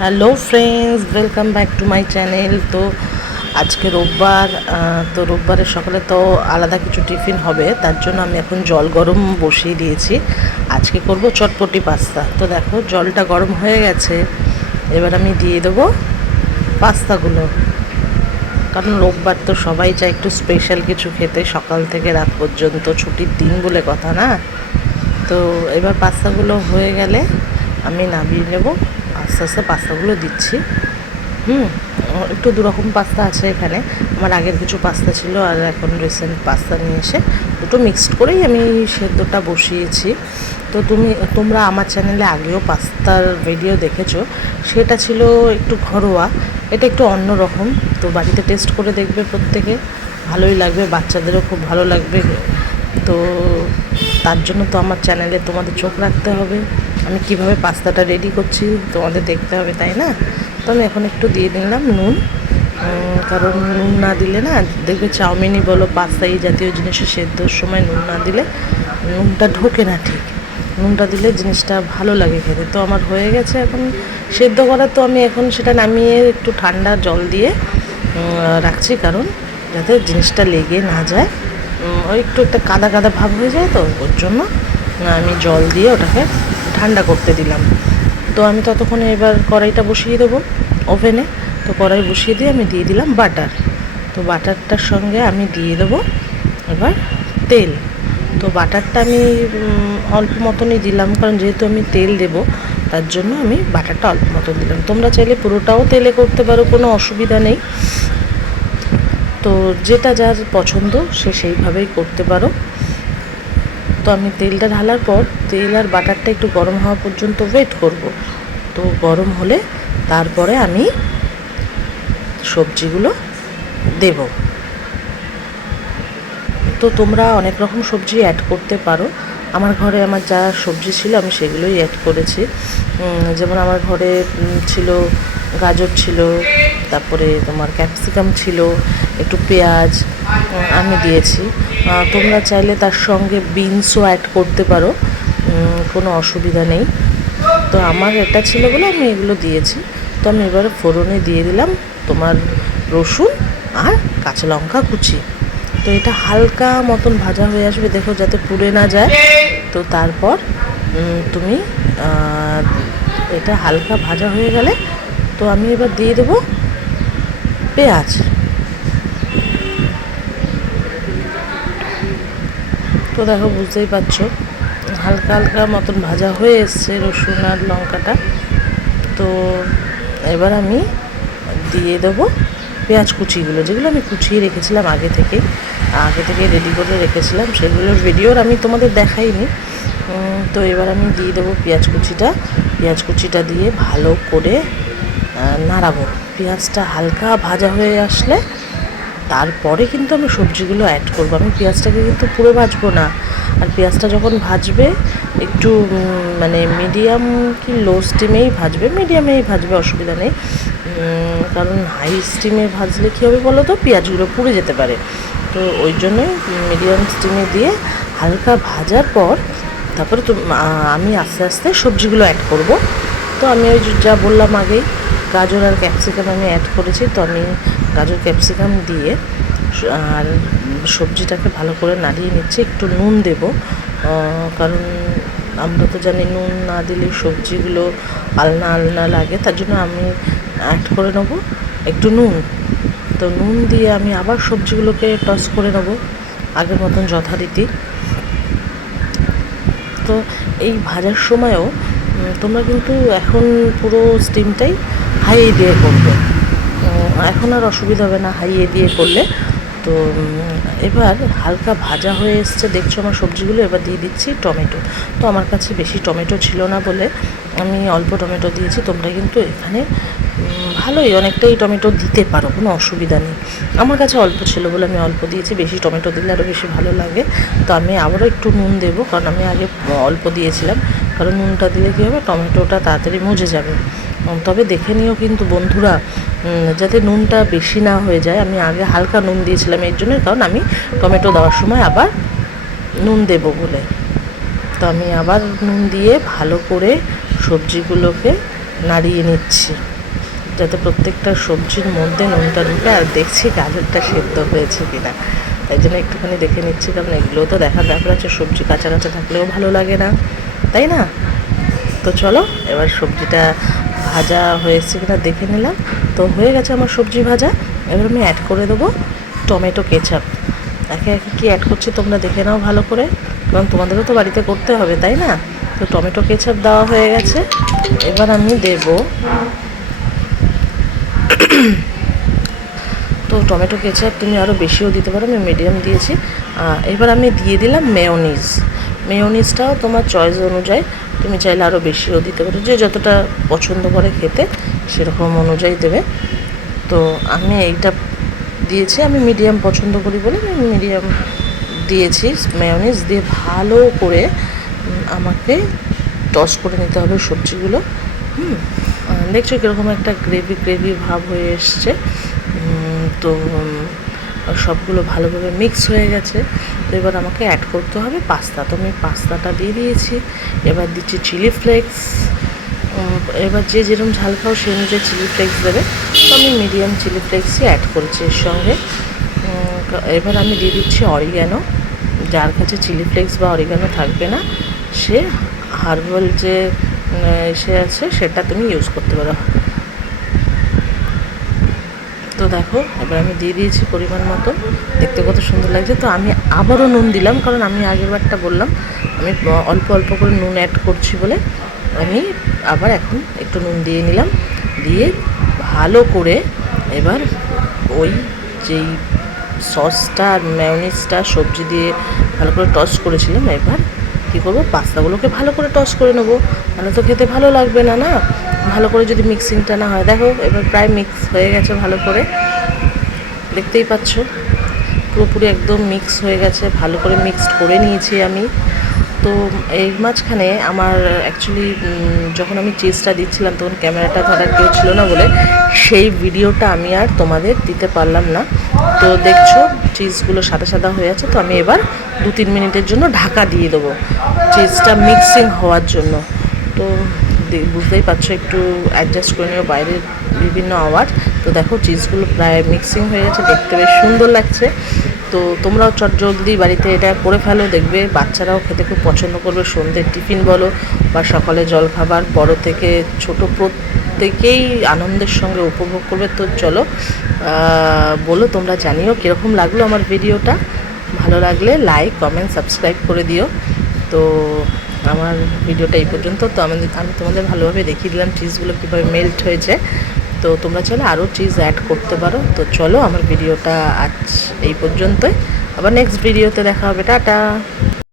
Hello friends, welcome back to my channel. তো আজকে রোববার, তো রোববারের সকালে তো আলাদা কিছু টিফিন হবে, তার জন্য আমি এখন জল গরম বসিয়ে দিয়েছি। আজকে করব চটপটি পাস্তা। তো দেখো জলটা গরম হয়ে গেছে, এবার আমি দিয়ে দেবো পাস্তাগুলো। কারণ রোববার তো সবাই চায় একটু স্পেশাল কিছু খেতে, সকাল থেকে রাত পর্যন্ত ছুটির দিন বলে কথা না। তো এবার পাস্তাগুলো হয়ে গেলে আমি নামিয়ে নেব। আস্তে আস্তে পাস্তাগুলো দিচ্ছি। একটু দুরকম পাস্তা আছে এখানে। আমার আগের কিছু পাস্তা ছিল আর এখন রিসেন্ট পাস্তা নিয়ে এসে দুটো মিক্সড করেই আমি সেদ্ধটা বসিয়েছি। তো তোমরা আমার চ্যানেলে আগেও পাস্তার ভিডিও দেখেছো, সেটা ছিল একটু ঘরোয়া, এটা একটু অন্য রকম। তো বাড়িতে টেস্ট করে দেখবে প্রত্যেকে, ভালোই লাগবে, বাচ্চাদেরও খুব ভালো লাগবে। তো তার জন্য তো আমার চ্যানেলে তোমাদের চোখ রাখতে হবে, আমি কিভাবে পাস্তাটা রেডি করছি তোমাদের দেখতে হবে, তাই না? তো আমি এখন একটু দিয়ে দিলাম নুন, কারণ নুন না দিলে না, দেখবে চাউমিনই বলো পাস্তা এই জাতীয় জিনিসের সেদ্ধর সময় নুন না দিলে নুনটা ঢোকে না ঠিক। নুনটা দিলে জিনিসটা ভালো লাগে খেতে। তো আমার হয়ে গেছে এখন সেদ্ধ করা। তো আমি এখন সেটা নামিয়ে একটু ঠান্ডা জল দিয়ে রাখছি, কারণ যাতে জিনিসটা লেগে না যায়। ওই একটু একটা কাদা কাদা ভাব হয়ে যায়, তো ওর জন্য আমি জল দিয়ে ওটাকে ঠান্ডা করতে দিলাম। তো আমি ততক্ষণে এবার কড়াইটা বসিয়ে দেবো ওভেনে। তো কড়াই বসিয়ে দিয়ে আমি দিয়ে দিলাম বাটার। তো বাটারটার সঙ্গে আমি দিয়ে দেবো এবার তেল। তো বাটারটা আমি অল্প মতনই দিলাম, কারণ যেহেতু আমি তেল দেবো তার জন্য আমি বাটারটা অল্প মতন দিলাম। তোমরা চাইলে পুরোটাও তেলে করতে পারো, কোনো অসুবিধা নেই। তো যেটা যার পছন্দ সে সেইভাবেই করতে পারো। তো আমি তেলটা ঢালার পর তেল আর বাটারটা একটু গরম হওয়া পর্যন্ত ওয়েট করব। তো গরম হলে তারপরে আমি সবজিগুলো দেব। তো তোমরা অনেক রকম সবজি অ্যাড করতে পারো। আমার ঘরে আমার যা সবজি ছিল আমি সেগুলোই অ্যাড করেছি। যেমন আমার ঘরে ছিল গাজর ছিল, তারপরে তোমার ক্যাপসিকাম ছিল, একটু পেঁয়াজ আমি দিয়েছি। তোমরা চাইলে তার সঙ্গে বিনসও অ্যাড করতে পারো, কোনো অসুবিধা নেই। তো আমার এটা ছিল বলে আমি এগুলো দিয়েছি। তো আমি এবারে ফোড়নে দিয়ে দিলাম তোমার রসুন আর কাঁচা লঙ্কা কুচি। তো এটা হালকা মতন ভাজা হয়ে আসবে, দেখো যাতে পুড়ে না যায়। তো তারপর তুমি এটা হালকা ভাজা হয়ে গেলে তো আমি এবার দিয়ে দেবো পেঁয়াজ। তো দেখো বুঝতেই পারছো হালকা হালকা মতন ভাজা হয়ে এসছে রসুন আর লঙ্কাটা। তো এবার আমি দিয়ে দেবো পেঁয়াজ কুচিগুলো, যেগুলো আমি কুচিয়ে রেখেছিলাম আগে থেকে রেডি করে রেখেছিলাম, সেগুলোর ভিডিওর আমি তোমাদের দেখাইনি। তো এবার আমি দিয়ে দেবো পেঁয়াজ কুচিটা দিয়ে ভালো করে নাড়াবো। পেঁয়াজটা হালকা ভাজা হয়ে আসলে তারপরে কিন্তু আমি সবজিগুলো অ্যাড করবো। আমি পেঁয়াজটাকে কিন্তু পুরো ভাজবো না। আর পেঁয়াজটা যখন ভাজবে একটু মানে মিডিয়াম কি লো স্টিমেই ভাজবে, মিডিয়ামেই ভাজবে, অসুবিধা নেই। কারণ হাই স্টিমে ভাজলে কী হবে বলো তো, পেঁয়াজগুলো পুড়ে যেতে পারে। তো ওই জন্যই মিডিয়াম স্টিমে দিয়ে হালকা ভাজার পর তারপরে তো আমি আস্তে আস্তে সবজিগুলো অ্যাড করব। তো আমি ওই যা বললাম আগেই, গাজর আর ক্যাপসিকাম আমি অ্যাড করেছি। তো আমি গাজর ক্যাপসিকাম দিয়ে আর সবজিটাকে ভালো করে নাড়িয়ে নিচ্ছি। একটু নুন দেব, কারণ আমরা তো জানি নুন না দিলে সবজিগুলো আলনা আলনা লাগে, তার জন্য আমি অ্যাড করে নেব একটু নুন। তো নুন দিয়ে আমি আবার সবজিগুলোকে টস করে নেব আগের মতন যথারীতি। তো এই ভাজার সময়ও তোমরা কিন্তু এখন পুরো স্টিমটাই হাইয়ে দিয়ে করবে, এখন আর অসুবিধা হবে না হাইয়ে দিয়ে করলে। তো এবার হালকা ভাজা হয়ে এসছে দেখছো আমার সবজিগুলো। এবার দিয়ে দিচ্ছি টমেটো। তো আমার কাছে বেশি টমেটো ছিল না বলে আমি অল্প টমেটো দিয়েছি। তোমরা কিন্তু এখানে ভালোই অনেকটাই টমেটো দিতে পারো, কোনো অসুবিধা নেই। আমার কাছে অল্প ছিল বলে আমি অল্প দিয়েছি, বেশি টমেটো দিলে আরও বেশি ভালো লাগে। তো আমি আবারও একটু নুন দেবো, কারণ আমি আগে অল্প দিয়েছিলাম, কারণ নুনটা দিলে কী হবে টমেটোটা তাড়াতাড়ি মজে যাবে। তবে দেখে নিও কিন্তু বন্ধুরা, যাতে নুনটা বেশি না হয়ে যায়। আমি আগে হালকা নুন দিয়েছিলাম এর জন্য, কারণ আমি টমেটো দেওয়ার সময় আবার নুন দেবো বলে। তো আমি আবার নুন দিয়ে ভালো করে সবজিগুলোকে নাড়িয়ে নিচ্ছি যাতে প্রত্যেকটা সবজির মধ্যে নুনটা ঢুকে। আর দেখছি গাজরটা সেদ্ধ হয়েছে কিনা, তাই জন্য একটুখানি দেখে নিচ্ছি, কারণ এগুলোও তো দেখার ব্যাপার আছে, সবজি কাঁচা কাঁচা থাকলেও ভালো লাগে না, তাই না? তো চলো এবার সবজিটা ভাজা হয়েছে কিনা দেখে নিলাম। তো হয়ে গেছে আমার সবজি ভাজা। এবার আমি অ্যাড করে দেবো টমেটো কেচাপ। একে একে কী অ্যাড করছি তোমরা দেখে নাও ভালো করে, কারণ তোমাদেরও তো বাড়িতে করতে হবে, তাই না? তো টমেটো কেচাপ দেওয়া হয়ে গেছে। এবার আমি দেব, তো টমেটো কেচাপ তুমি আরও বেশিও দিতে পারো, আমি মিডিয়াম দিয়েছি। এবার আমি দিয়ে দিলাম মেয়োনিজ। মেয়োনিজটাও তোমার চয়েস অনুযায়ী, তুমি চাইলে আরও বেশিও দিতে পারো, যে যতটা পছন্দ করে খেতে সেরকম অনুযায়ী দেবে। তো আমি এইটা দিয়েছি, আমি মিডিয়াম পছন্দ করি বলে আমি মিডিয়াম দিয়েছি। মেয়োনিজ দিয়ে ভালো করে আমাকে টস করে নিতে হবে সবজিগুলো। দেখছো কীরকম একটা গ্রেভি গ্রেভি ভাব হয়ে এসছে। তো সবগুলো ভালোভাবে মিক্স হয়ে গেছে। তো এবার আমাকে অ্যাড করতে হবে পাস্তা। তো আমি পাস্তাটা দিয়ে দিয়েছি। এবার দিচ্ছি চিলি ফ্লেক্স। এবার যে যেরকম ঝাল খাও সেই অনুযায়ী চিলি ফ্লেক্স দেবে। তো আমি মিডিয়াম চিলি ফ্লেক্সই অ্যাড করেছি এর সঙ্গে। এবার আমি দিয়ে দিচ্ছি অরিগ্যানো। যার কাছে চিলি ফ্লেক্স বা অরিগ্যানো থাকবে না, সে হার্বাল যে সে আছে সেটা তুমি ইউজ করতে পারো। তো দেখো এবার আমি দিয়ে দিয়েছি পরিমাণ মতো, দেখতে কত সুন্দর লাগছে। তো আমি আবারও নুন দিলাম, কারণ আমি আগের বারটা বললাম আমি অল্প অল্প করে নুন অ্যাড করছি বলে আমি আবার এখন একটু নুন দিয়ে নিলাম। দিয়ে ভালো করে এবার ওই যেই সসটা আর মেয়োনিজটা সবজি দিয়ে ভালো করে টস করেছিলাম, এবার কী করবো, পাস্তাগুলোকে ভালো করে টস করে নেবো, তাহলে তো খেতে ভালো লাগবে না, না ভালো করে যদি মিক্সিংটা না হয়। দেখো এবার প্রায় মিক্স হয়ে গেছে ভালো করে, দেখতেই পাচ্ছ পুরোপুরি একদম মিক্স হয়ে গেছে, ভালো করে মিক্সড করে নিয়েছি আমি। তো এই মাঝখানে আমার অ্যাকচুয়ালি যখন আমি চিজটা দিচ্ছিলাম তখন ক্যামেরাটা ধরার কেউ ছিল না বলে সেই ভিডিওটা আমি আর তোমাদের দিতে পারলাম না। তো দেখছো চিজগুলো সাদা সাদা হয়ে আছে। তো আমি এবার 2-3 মিনিটের জন্য ঢাকা দিয়ে দেবো চিজটা মিক্সিং হওয়ার জন্য। তো বুঝতেই পারছো, একটু অ্যাডজাস্ট করে নিও বাইরের বিভিন্ন আওয়াজ। তো দেখো চিজগুলো প্রায় মিক্সিং হয়ে গেছে, দেখতে বেশ সুন্দর লাগছে। তো তোমরাও চটজলদি বাড়িতে এটা করে ফেলো, দেখবে বাচ্চারাও খেতে খুব পছন্দ করবে। সন্ধ্যের টিফিন বলো বা সকালে জলখাবার, বড় থেকে ছোট প্রত্যেকেই আনন্দের সঙ্গে উপভোগ করবে। তো চলো বলো তোমরা, জানিও কীরকম লাগলো আমার ভিডিওটা। ভালো লাগলে লাইক কমেন্ট সাবস্ক্রাইব করে দিও। তো আমার ভিডিওটা এই পর্যন্ত। তো আমি তোমাদের ভালোভাবে দেখিয়ে দিলাম চিজগুলো কীভাবে মেল্ট হয়েছে। তো তোমরা চাইলে আরও চিজ অ্যাড করতে পারো। তো চলো আমার ভিডিওটা আজ এই পর্যন্তই, আবার নেক্সট ভিডিওতে দেখা হবে। টাটা।